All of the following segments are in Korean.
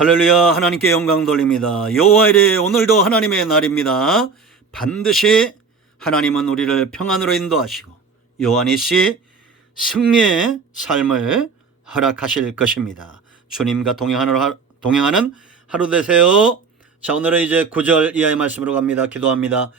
할렐루야. 하나님께 영광 돌립니다. 여호와의 오늘도 하나님의 날입니다. 반드시 하나님은 우리를 평안으로 인도하시고 요한이씨 승리의 삶을 허락하실 것입니다. 주님과 동행하는 하루 되세요. 자, 오늘은 이제 9절 이하의 말씀으로 갑니다. 기도합니다.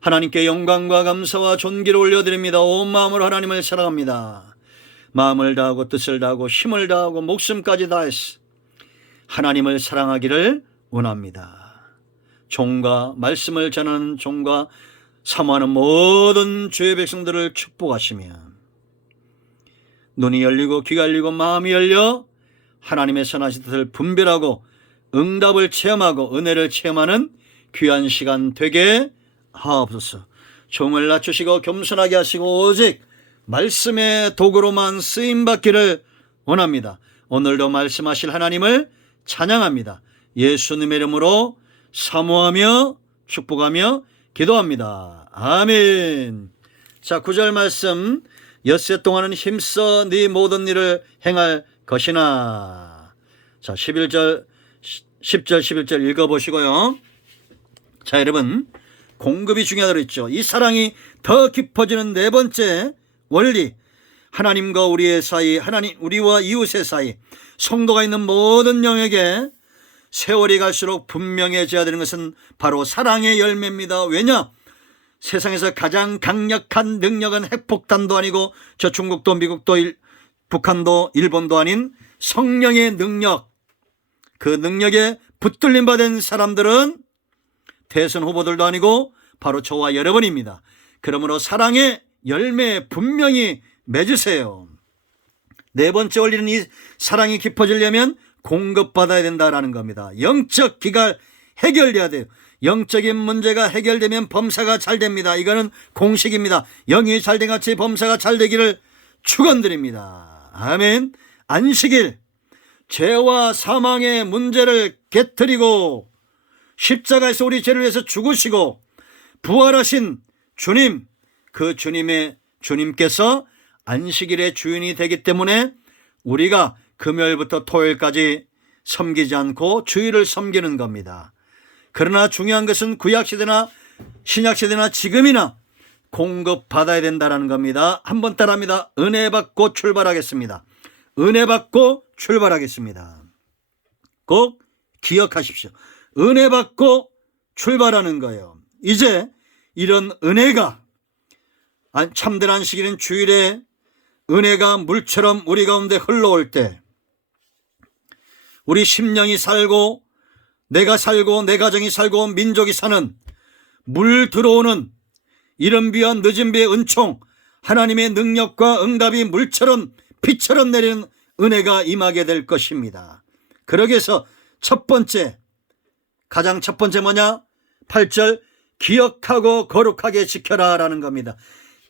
하나님께 영광과 감사와 존귀를 올려드립니다. 온 마음으로 하나님을 사랑합니다. 마음을 다하고 뜻을 다하고 힘을 다하고 목숨까지 다했어. 하나님을 사랑하기를 원합니다. 종과 말씀을 전하는 종과 사모하는 모든 주의 백성들을 축복하시며 눈이 열리고 귀가 열리고 마음이 열려 하나님의 선하신 뜻을 분별하고 응답을 체험하고 은혜를 체험하는 귀한 시간 되게 하옵소서. 종을 낮추시고 겸손하게 하시고 오직 말씀의 도구로만 쓰임받기를 원합니다. 오늘도 말씀하실 하나님을 찬양합니다. 예수님의 이름으로 사모하며 축복하며 기도합니다. 아멘. 자, 9절 말씀. 엿새 동안은 힘써 네 모든 일을 행할 것이나. 자, 10절 11절 읽어보시고요. 자, 여러분, 공급이 중요하다고 했죠. 이 사랑이 더 깊어지는 네 번째 원리, 하나님과 우리의 사이, 우리와 이웃의 사이, 성도가 있는 모든 영역에 세월이 갈수록 분명해져야 되는 것은 바로 사랑의 열매입니다. 왜냐? 세상에서 가장 강력한 능력은 핵폭탄도 아니고 저 중국도 미국도 북한도 일본도 아닌 성령의 능력, 그 능력에 붙들림 받은 사람들은 대선 후보들도 아니고 바로 저와 여러분입니다. 그러므로 사랑의 열매 분명히 맺으세요. 네 번째 원리는 이 사랑이 깊어지려면 공급받아야 된다라는 겁니다. 영적 기가 해결돼야 돼요. 영적인 문제가 해결되면 범사가 잘 됩니다. 이거는 공식입니다. 영이 잘된 같이 범사가 잘 되기를 축원드립니다. 아멘. 안식일, 죄와 사망의 문제를 깨트리고 십자가에서 우리 죄를 위해서 죽으시고 부활하신 주님, 그 주님께서 안식일의 주인이 되기 때문에 우리가 금요일부터 토요일까지 섬기지 않고 주일을 섬기는 겁니다. 그러나 중요한 것은 구약시대나 신약시대나 지금이나 공급받아야 된다는 겁니다. 한번 따라합니다. 은혜 받고 출발하겠습니다. 은혜 받고 출발하겠습니다. 꼭 기억하십시오. 은혜 받고 출발하는 거예요. 이제 이런 은혜가, 참된 안식일은 주일에 은혜가 물처럼 우리 가운데 흘러올 때 우리 심령이 살고 내가 살고 내 가정이 살고 민족이 사는 물 들어오는 이른 비와 늦은 비의 은총, 하나님의 능력과 응답이 물처럼 비처럼 내리는 은혜가 임하게 될 것입니다. 그러기 위해서 가장 첫 번째 뭐냐? 8절 기억하고 거룩하게 지켜라 라는 겁니다.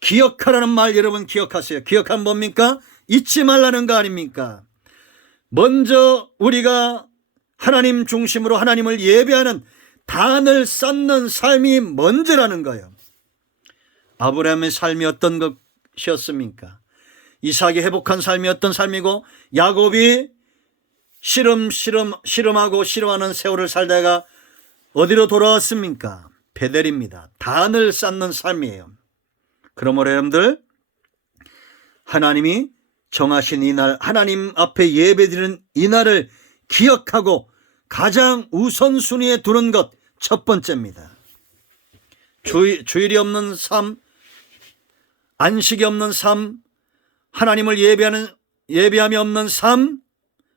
기억하라는 말 여러분 기억하세요. 기억하면 뭡니까? 잊지 말라는 거 아닙니까? 먼저 우리가 하나님 중심으로 하나님을 예배하는 단을 쌓는 삶이 먼저라는 거예요. 아브라함의 삶이 어떤 것이었습니까? 이삭이 회복한 삶이 어떤 삶이고 야곱이 씨름하고 싫어하는 세월을 살다가 어디로 돌아왔습니까? 베델입니다. 단을 쌓는 삶이에요. 그러므로 여러분들, 하나님이 정하신 이날, 하나님 앞에 예배드리는 이날을 기억하고 가장 우선순위에 두는 것 첫 번째입니다. 주일이 없는 삶, 안식이 없는 삶, 하나님을 예배함이 없는 삶,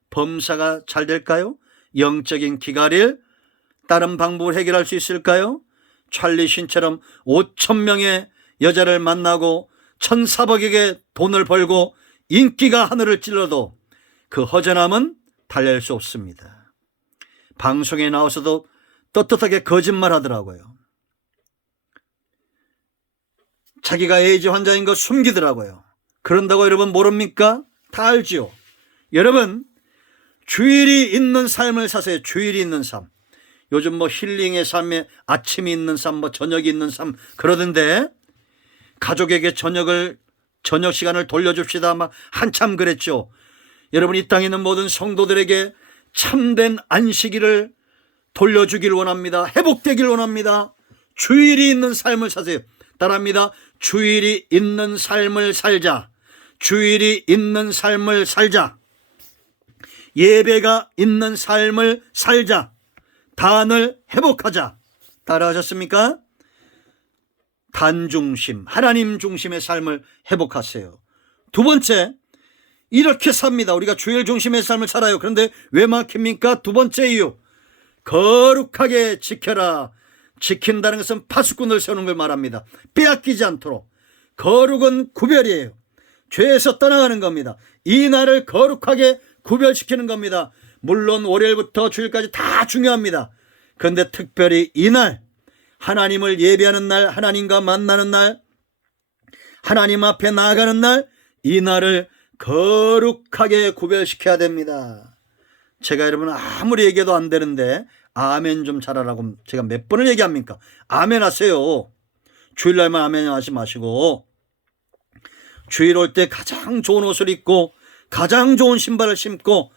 범사가 잘 될까요? 영적인 기갈을 다른 방법을 해결할 수 있을까요? 찰리 신처럼 5,000명의 여자를 만나고 1,400에게 돈을 벌고 인기가 하늘을 찔러도 그 허전함은 달랠 수 없습니다. 방송에 나와서도 떳떳하게 거짓말하더라고요. 자기가 에이즈 환자인 거 숨기더라고요. 그런다고 여러분 모릅니까? 다 알지요. 여러분, 주일이 있는 삶을 사세요. 주일이 있는 삶. 요즘 뭐 힐링의 삶에 아침이 있는 삶, 뭐 저녁이 있는 삶 그러던데, 가족에게 저녁 시간을 돌려줍시다 막 한참 그랬죠. 여러분, 이 땅에 있는 모든 성도들에게 참된 안식일을 돌려주길 원합니다. 회복되길 원합니다. 주일이 있는 삶을 사세요. 따라합니다. 주일이 있는 삶을 살자. 주일이 있는 삶을 살자. 예배가 있는 삶을 살자. 단을 회복하자. 따라하셨습니까? 단 중심, 하나님 중심의 삶을 회복하세요. 두 번째, 이렇게 삽니다. 우리가 주일 중심의 삶을 살아요. 그런데 왜 막힙니까? 두 번째 이유, 거룩하게 지켜라. 지킨다는 것은 파수꾼을 세우는 걸 말합니다. 빼앗기지 않도록. 거룩은 구별이에요. 죄에서 떠나가는 겁니다. 이 날을 거룩하게 구별시키는 겁니다. 물론 월요일부터 주일까지 다 중요합니다. 그런데 특별히 이 날, 하나님을 예배하는 날, 하나님과 만나는 날, 하나님 앞에 나아가는 날, 이 날을 거룩하게 구별시켜야 됩니다. 제가 여러분 아무리 얘기해도 안 되는데 아멘 좀 잘하라고 제가 몇 번을 얘기합니까? 아멘 하세요. 주일날만 아멘 하지 마시고, 주일 올 때 가장 좋은 옷을 입고 가장 좋은 신발을 신고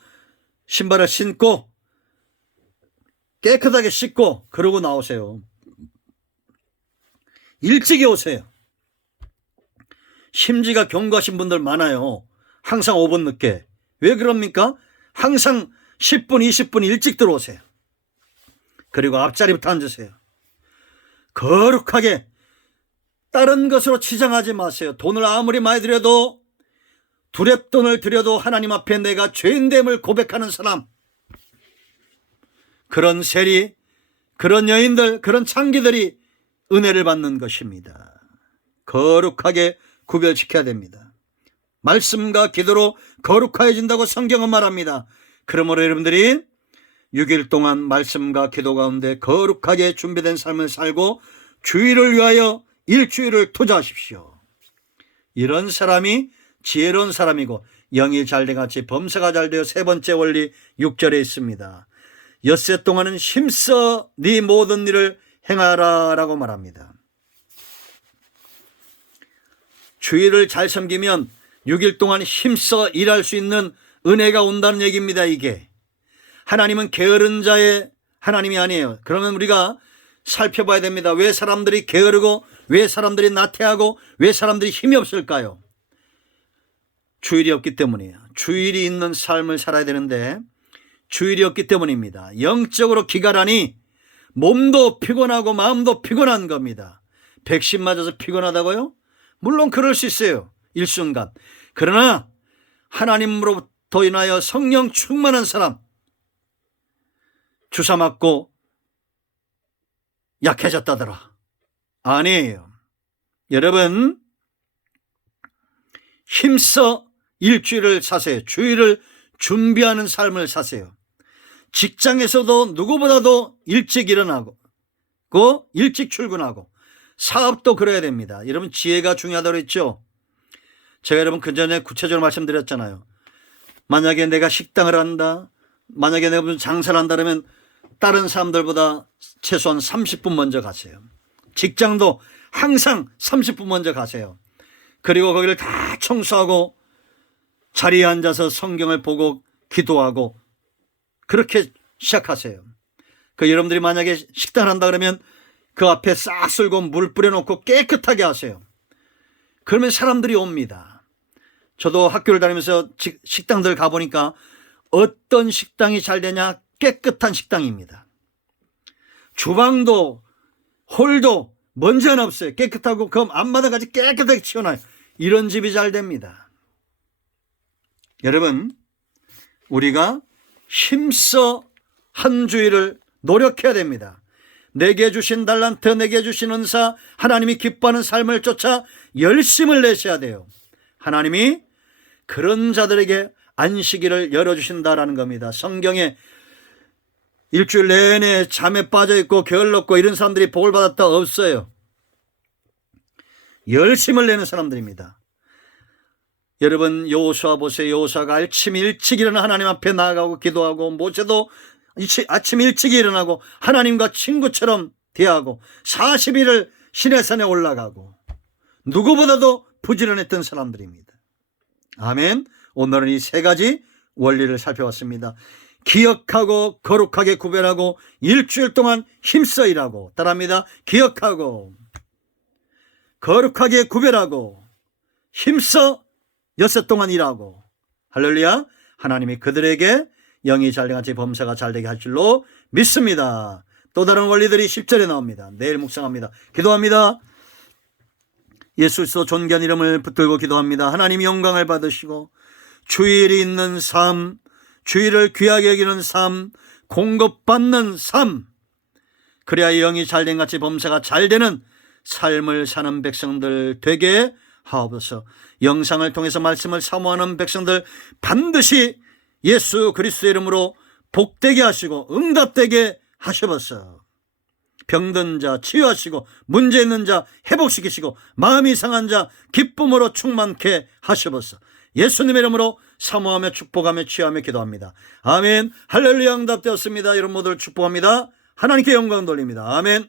깨끗하게 씻고 그러고 나오세요. 일찍이 오세요. 심지가 견고하신 분들 많아요. 항상 5분 늦게. 왜 그럽니까? 항상 10분, 20분 일찍 들어오세요. 그리고 앞자리부터 앉으세요. 거룩하게 다른 것으로 치장하지 마세요. 돈을 아무리 많이 들여도, 두렵돈을 들여도 하나님 앞에 내가 죄인됨을 고백하는 사람, 그런 세리, 그런 여인들, 그런 창기들이 은혜를 받는 것입니다. 거룩하게 구별시켜야 됩니다. 말씀과 기도로 거룩해진다고 성경은 말합니다. 그러므로 여러분들이 6일 동안 말씀과 기도 가운데 거룩하게 준비된 삶을 살고 주일을 위하여 일주일을 투자하십시오. 이런 사람이 지혜로운 사람이고 영이 잘돼 같이 범사가 잘되어 세 번째 원리 6절에 있습니다. 엿새 동안은 힘써 네 모든 일을 행하라 라고 말합니다. 주일을 잘 섬기면 6일 동안 힘써 일할 수 있는 은혜가 온다는 얘기입니다. 이게 하나님은 게으른 자의 하나님이 아니에요. 그러면 우리가 살펴봐야 됩니다. 왜 사람들이 게으르고 왜 사람들이 나태하고 왜 사람들이 힘이 없을까요? 주일이 없기 때문이에요. 주일이 있는 삶을 살아야 되는데 주일이 없기 때문입니다. 영적으로 기갈하니 몸도 피곤하고 마음도 피곤한 겁니다. 백신 맞아서 피곤하다고요? 물론 그럴 수 있어요. 일순간. 그러나 하나님으로부터 인하여 성령 충만한 사람, 주사 맞고 약해졌다더라. 아니에요. 여러분, 힘써 일주일을 사세요. 주일을 준비하는 삶을 사세요. 직장에서도 누구보다도 일찍 일어나고 일찍 출근하고, 사업도 그래야 됩니다. 여러분, 지혜가 중요하다고 했죠. 제가 여러분 그전에 구체적으로 말씀드렸잖아요. 만약에 내가 식당을 한다, 만약에 내가 무슨 장사를 한다 그러면 다른 사람들보다 최소한 30분 먼저 가세요. 직장도 항상 30분 먼저 가세요. 그리고 거기를 다 청소하고 자리에 앉아서 성경을 보고 기도하고 그렇게 시작하세요. 여러분들이 만약에 식당을 한다 그러면 그 앞에 싹 쓸고 물 뿌려놓고 깨끗하게 하세요. 그러면 사람들이 옵니다. 저도 학교를 다니면서 식당들 가보니까 어떤 식당이 잘 되냐? 깨끗한 식당입니다. 주방도 홀도 먼지 하나 없어요. 깨끗하고 그 앞마당까지 깨끗하게 치워놔요. 이런 집이 잘 됩니다. 여러분, 우리가 힘써 한 주일을 노력해야 됩니다. 내게 주신 달란트, 내게 주신 은사, 하나님이 기뻐하는 삶을 쫓아 열심을 내셔야 돼요. 하나님이 그런 자들에게 안식일을 열어주신다라는 겁니다. 성경에 일주일 내내 잠에 빠져있고 게을렀고 이런 사람들이 복을 받았다 없어요. 열심을 내는 사람들입니다. 여러분, 여호수아 보세요. 여호수아가 아침 일찍 일어나 하나님 앞에 나아가고 기도하고, 모세도 아침 일찍 일어나고 하나님과 친구처럼 대하고 40일을 시내산에 올라가고 누구보다도 부지런했던 사람들입니다. 아멘. 오늘은 이 세 가지 원리를 살펴봤습니다. 기억하고 거룩하게 구별하고 일주일 동안 힘써 일하고, 따라합니다. 기억하고 거룩하게 구별하고 힘써 엿새 동안 일하고. 할렐루야. 하나님이 그들에게 영이 잘돼같이 범사가 잘되게 할 줄로 믿습니다. 또 다른 원리들이 10절에 나옵니다. 내일 묵상합니다. 기도합니다. 예수 그리스도 존귀한 이름을 붙들고 기도합니다. 하나님 영광을 받으시고 주일이 있는 삶, 주일을 귀하게 여기는 삶, 공급받는 삶, 그래야 영이 잘된같이 범사가 잘되는 삶을 사는 백성들 되게 하옵소서. 영상을 통해서 말씀을 사모하는 백성들 반드시 예수 그리스도의 이름으로 복되게 하시고 응답되게 하셔버서 병든 자 치유하시고 문제 있는 자 회복시키시고 마음이 상한 자 기쁨으로 충만케 하셔버서 예수님의 이름으로 사모하며 축복하며 취하며 기도합니다. 아멘. 할렐루야. 응답되었습니다. 여러분 모두를 축복합니다. 하나님께 영광 돌립니다. 아멘.